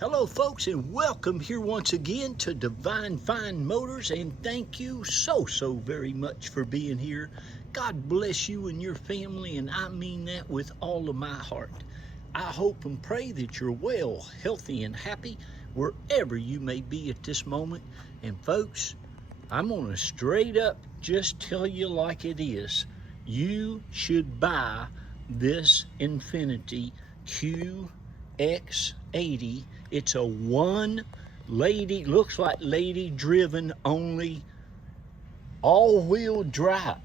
Hello folks, and welcome here once again to Divine Fine Motors, and thank you so very much for being here. God bless you and your family, and I mean that with all of my heart. I hope and pray that you're well, healthy, and happy wherever you may be at this moment. And folks, I'm gonna straight up just tell you like it is. You should buy this Infiniti QX80. It's a looks like lady driven only, all-wheel drive.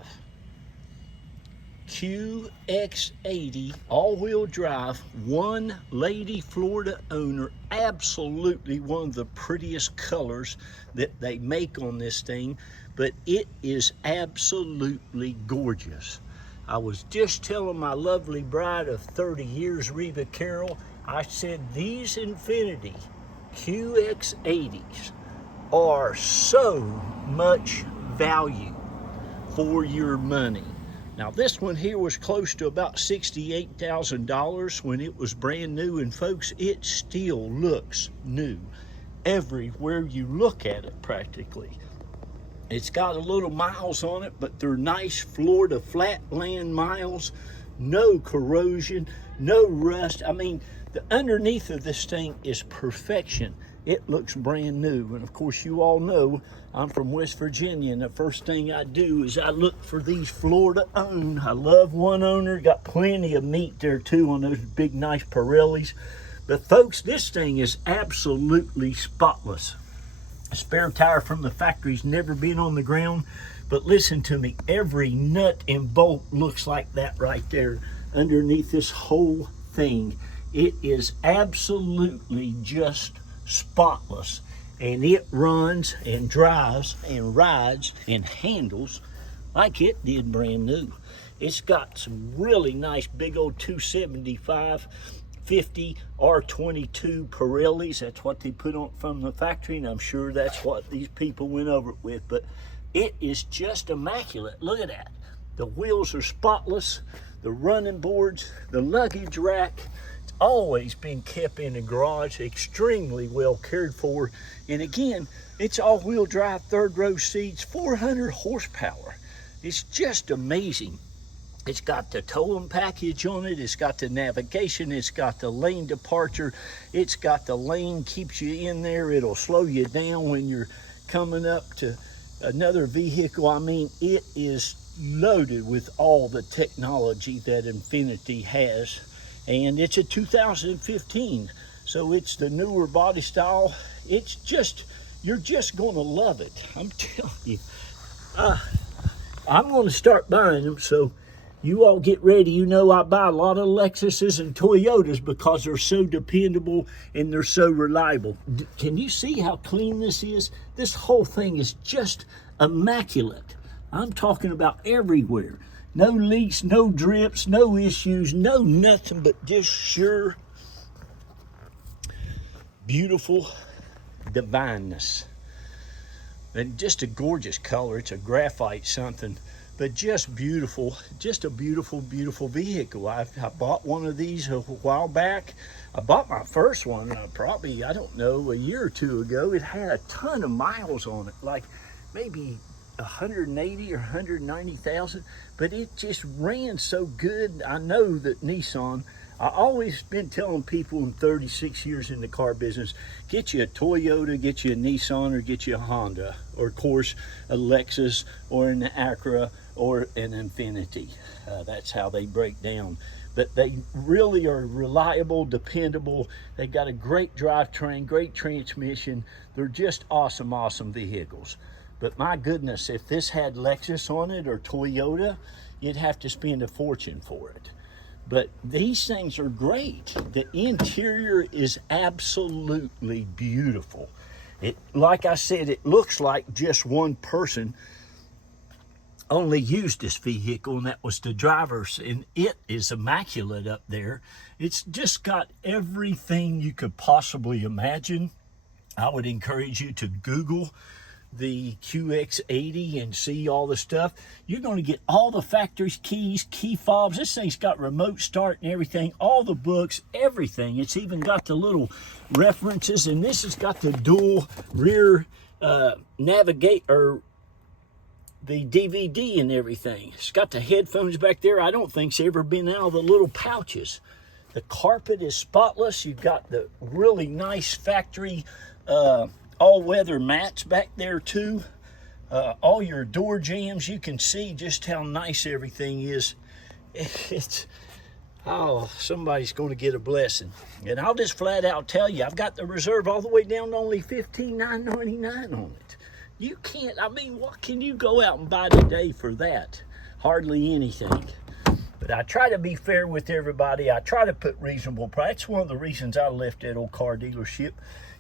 QX80 all-wheel drive, one lady Florida owner. Absolutely one of the prettiest colors that they make on this thing, but it is absolutely gorgeous. I was just telling my lovely bride of 30 years, Reba Carroll, I said these Infiniti QX80s are so much value for your money. Now this one here was close to about $68,000 when it was brand new, and folks, it still looks new everywhere you look at it practically. It's got a little miles on it, but they're nice Florida flatland miles, no corrosion, no rust. I mean, the underneath of this thing is perfection. It looks brand new. And of course, you all know I'm from West Virginia, and the first thing I do is I look for these Florida owned. I love one owner, got plenty of meat there too on those big nice Pirellis. But folks, this thing is absolutely spotless. A spare tire from the factory's never been on the ground, but listen to me, every nut and bolt looks like that right there underneath this whole thing. It is absolutely just spotless, and it runs and drives and rides and handles like it did brand new. It's got some really nice big old 275 50 R22 Pirellis. That's what they put on from the factory, and I'm sure that's what these people went over it with, but it is just immaculate. Look at that. The wheels are spotless, the running boards, the luggage rack. It's always been kept in the garage, extremely well cared for. And again, it's all-wheel drive, third row seats, 400 horsepower. It's just amazing. It's got the towing package on it, it's got the navigation, it's got the lane departure, it's got the lane keeps you in there, it'll slow you down when you're coming up to another vehicle. I mean, it is loaded with all the technology that Infiniti has, and it's a 2015, so it's the newer body style. It's just, you're just gonna love it. I'm telling you. I'm gonna start buying them, so you all get ready. You know I buy a lot of Lexuses and Toyotas because they're so dependable and they're so reliable. Can you see how clean this is? This whole thing is just immaculate. I'm talking about everywhere. No leaks, no drips, no issues, no nothing but just sure, beautiful divineness. And just a gorgeous color. It's a graphite something, but just beautiful, just a beautiful vehicle. I bought one of these a while back. I bought my first one probably, I don't know, a year or two ago. It had a ton of miles on it, like maybe 180 or 190,000, but it just ran so good. I know that Nissan, I always been telling people in 36 years in the car business, get you a Toyota, get you a Nissan, or get you a Honda, or of course a Lexus or an Acura or an Infiniti. That's how they break down. But they really are reliable, dependable. They got a great drivetrain, great transmission. They're just awesome vehicles. But my goodness, if this had Lexus on it or Toyota, you'd have to spend a fortune for it. But these things are great. The interior is absolutely beautiful. It, like I said, it looks like just one person only used this vehicle, and that was the driver's, and it is immaculate up there. It's just got everything you could possibly imagine. I would encourage you to Google the QX80 and see all the stuff, you're going to get all the factory's keys, key fobs. This thing's got remote start and everything, all the books, everything. It's even got the little references, and this has got the dual rear navigate, or the DVD and everything. It's got the headphones back there. I don't think it's ever been out of the little pouches. The carpet is spotless. You've got the really nice factory all-weather mats back there too. All your door jambs, you can see just how nice everything is. It's, oh, somebody's going to get a blessing. And I'll just flat out tell you, I've got the reserve all the way down to only $15,999 on it. You can't, I mean, what can you go out and buy today for that? Hardly anything. But I try to be fair with everybody. I try to put reasonable price. That's one of the reasons I left that old car dealership.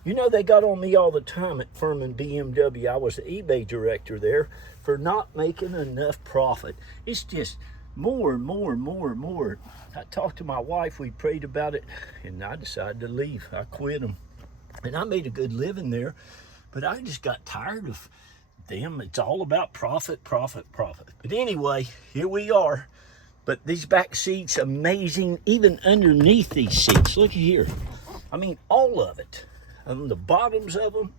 You know, they got on me all the time at Furman BMW. I was the eBay director there, for not making enough profit. It's just more and more and more and more. I talked to my wife, we prayed about it, and I decided to leave. I quit them. And I made a good living there, but I just got tired of them. It's all about profit, profit, profit. But anyway, here we are. But these back seats, amazing. Even underneath these seats, look here. I mean, all of it. The bottoms of them.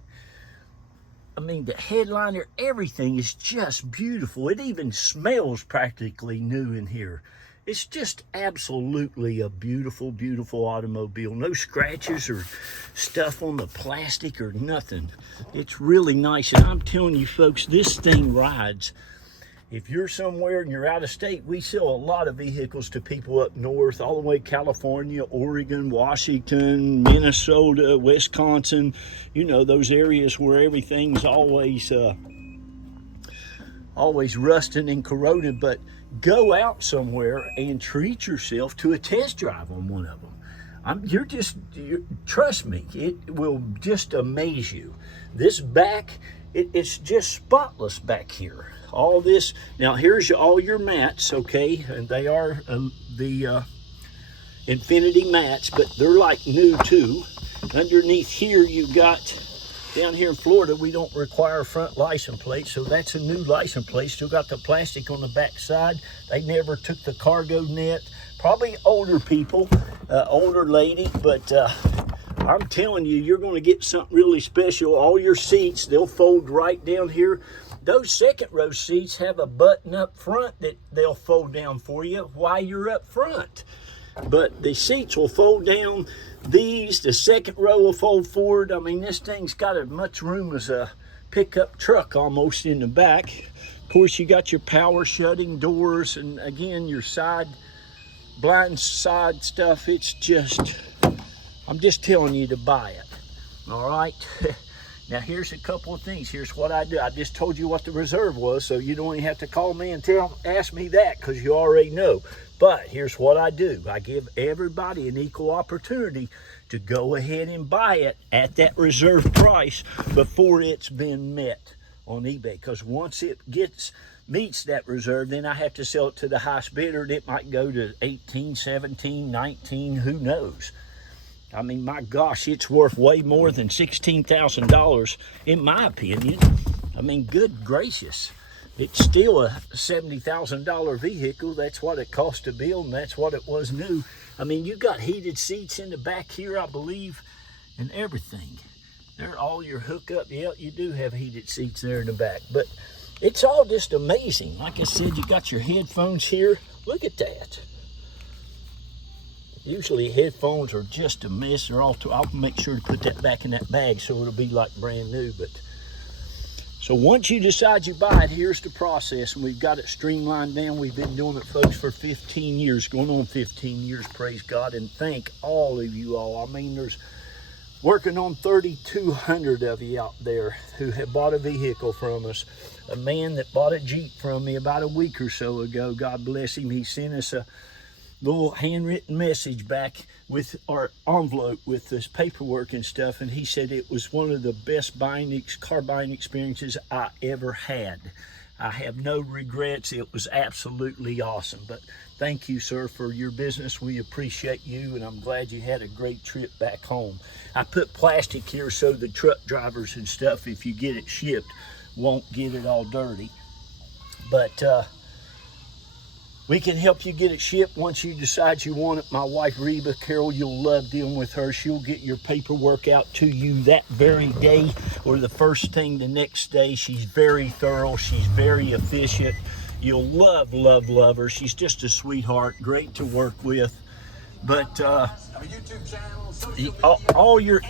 I mean, the headliner, everything is just beautiful. It even smells practically new in here. It's just absolutely a beautiful, beautiful automobile. No scratches or stuff on the plastic or nothing. It's really nice. And I'm telling you folks, this thing rides. If you're somewhere and you're out of state, we sell a lot of vehicles to people up north, all the way California, Oregon, Washington, Minnesota, Wisconsin. You know, those areas where everything's always rusting and corroded. But go out somewhere and treat yourself to a test drive on one of them. Trust me, it will just amaze you. This back, it's just spotless back here. All this, now here's all your mats, okay, and they are the Infiniti mats, but they're like new too. Underneath here, you got, down here in Florida, we don't require front license plate, so that's a new license plate. Still got the plastic on the back side. They never took the cargo net. Probably older people, older lady, but I'm telling you, you're going to get something really special. All your seats, they'll fold right down here. Those second row seats have a button up front that they'll fold down for you while you're up front. But the seats will fold down. The second row will fold forward. I mean, this thing's got as much room as a pickup truck almost in the back. Of course, you got your power shutting doors, and again, your blind side stuff. It's just, I'm just telling you to buy it. All right. Now, here's a couple of things. Here's what I do. I just told you what the reserve was, so you don't even have to call me and ask me that, because you already know. But here's what I do. I give everybody an equal opportunity to go ahead and buy it at that reserve price before it's been met on eBay. Because once it meets that reserve, then I have to sell it to the highest bidder. And it might go to 18, 17, 19, who knows? I mean, my gosh, it's worth way more than $16,000 in my opinion. I mean, good gracious. It's still a $70,000 vehicle. That's what it cost to build, and that's what it was new. I mean, you got heated seats in the back here, I believe, and everything. They're all your hookup. Yeah, you do have heated seats there in the back, but it's all just amazing. Like I said, you got your headphones here. Look at that. Usually headphones are just a mess. I'll make sure to put that back in that bag so it'll be like brand new. But so once you decide you buy it, here's the process, and we've got it streamlined down. We've been doing it, folks, for 15 years, going on 15 years, praise God, and thank all of you all. I mean, there's working on 3,200 of you out there who have bought a vehicle from us. A man that bought a Jeep from me about a week or so ago, God bless him, he sent us a little handwritten message back with our envelope with this paperwork and stuff, and he said it was one of the best car buying experiences I ever had. I have no regrets. It was absolutely awesome. But thank you, sir, for your business. We appreciate you, and I'm glad you had a great trip back home. I put plastic here so the truck drivers and stuff, if you get it shipped, won't get it all dirty. But we can help you get it shipped once you decide you want it. My wife, Reba Carroll, you'll love dealing with her. She'll get your paperwork out to you that very day or the first thing the next day. She's very thorough. She's very efficient. You'll love, love, love her. She's just a sweetheart, great to work with. But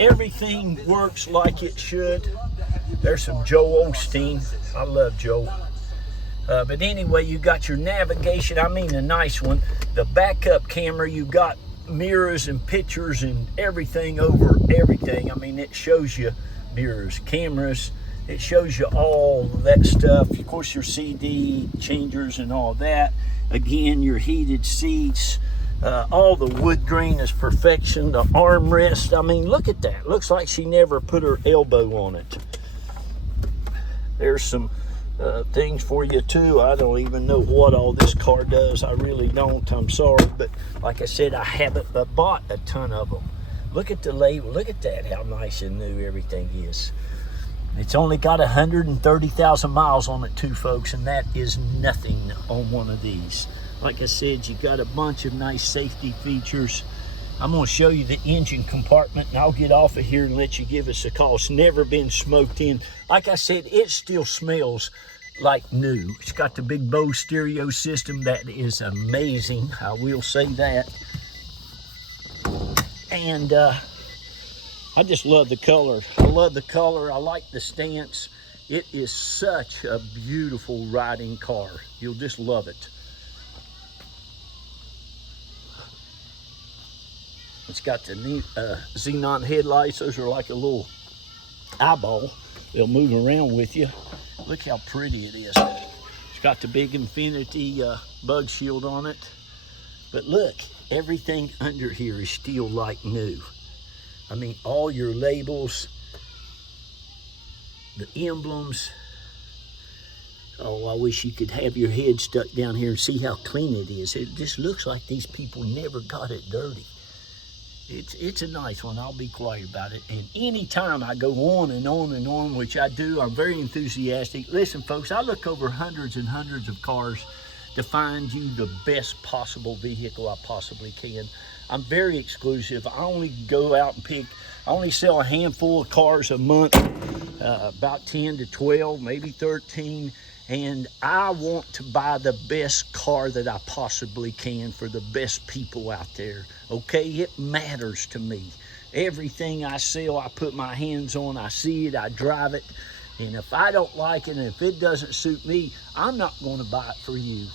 everything works like it should. There's some Joe Osteen. I love Joe. But anyway, you got your navigation, I mean a nice one. The backup camera, you got mirrors and pictures and everything over everything. I mean, it shows you mirrors, cameras, it shows you all that stuff. Of course, your CD changers and all that. Again, your heated seats, all the wood grain is perfection. The armrest, I mean, look at that. Looks like she never put her elbow on it. There's some things for you too. I don't even know what all this car does. I really don't. I'm sorry, but like I said, I haven't bought a ton of them. Look at the label. Look at that, how nice and new everything is. It's only got 130,000 miles on it too, folks, and that is nothing on one of these. Like I said, you got a bunch of nice safety features. I'm going to show you the engine compartment, and I'll get off of here and let you give us a call. It's never been smoked in. Like I said, it still smells like new. It's got the big Bose stereo system. That is amazing. I will say that. And I just love the color. I love the color. I like the stance. It is such a beautiful riding car. You'll just love it. It's got the neat xenon headlights. Those are like a little eyeball. They'll move around with you. Look how pretty it is. It's got the big Infiniti bug shield on it. But look, everything under here is still like new. I mean, all your labels, the emblems. Oh, I wish you could have your head stuck down here and see how clean it is. It just looks like these people never got it dirty. It's a nice one. I'll be quiet about it. And anytime I go on and on and on, which I do, I'm very enthusiastic. Listen, folks, I look over hundreds and hundreds of cars to find you the best possible vehicle I possibly can. I'm very exclusive. I only go out and pick, I only sell a handful of cars a month, about 10 to 12, maybe 13. And I want to buy the best car that I possibly can for the best people out there, okay? It matters to me. Everything I sell, I put my hands on, I see it, I drive it. And if I don't like it and if it doesn't suit me, I'm not gonna buy it for you.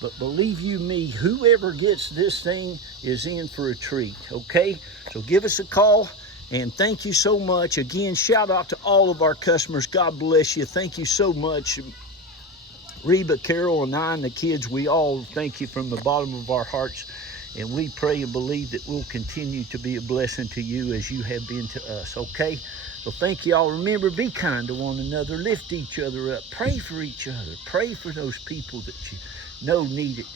But believe you me, whoever gets this thing is in for a treat, okay? So give us a call. And thank you so much. Again, shout out to all of our customers. God bless you. Thank you so much. Reba, Carol, and I and the kids, we all thank you from the bottom of our hearts. And we pray and believe that we'll continue to be a blessing to you as you have been to us, okay? So thank you all. Remember, be kind to one another. Lift each other up. Pray for each other. Pray for those people that you know need it.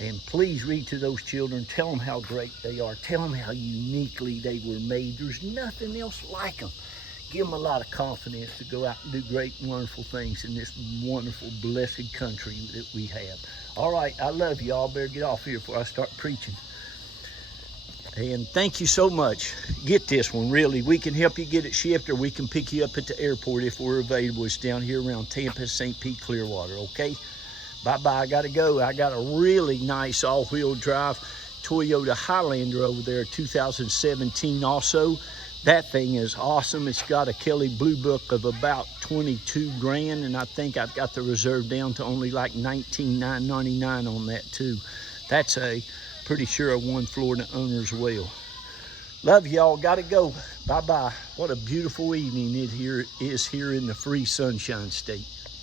And please read to those children. Tell them how great they are. Tell them how uniquely they were made. There's nothing else like them. Give them a lot of confidence to go out and do great and wonderful things in this wonderful, blessed country that we have. All right, I love you all. Better get off here before I start preaching. And thank you so much. Get this one, really. We can help you get it shipped, or we can pick you up at the airport if we're available. It's down here around Tampa, St. Pete, Clearwater, okay? Bye-bye, I gotta go. I got a really nice all-wheel drive Toyota Highlander over there, 2017 also. That thing is awesome. It's got a Kelley Blue Book of about 22 grand, and I think I've got the reserve down to only like $19,999 on that too. That's pretty sure a one Florida owner's well. Love y'all, gotta go. Bye-bye. What a beautiful evening it is here in the free Sunshine State.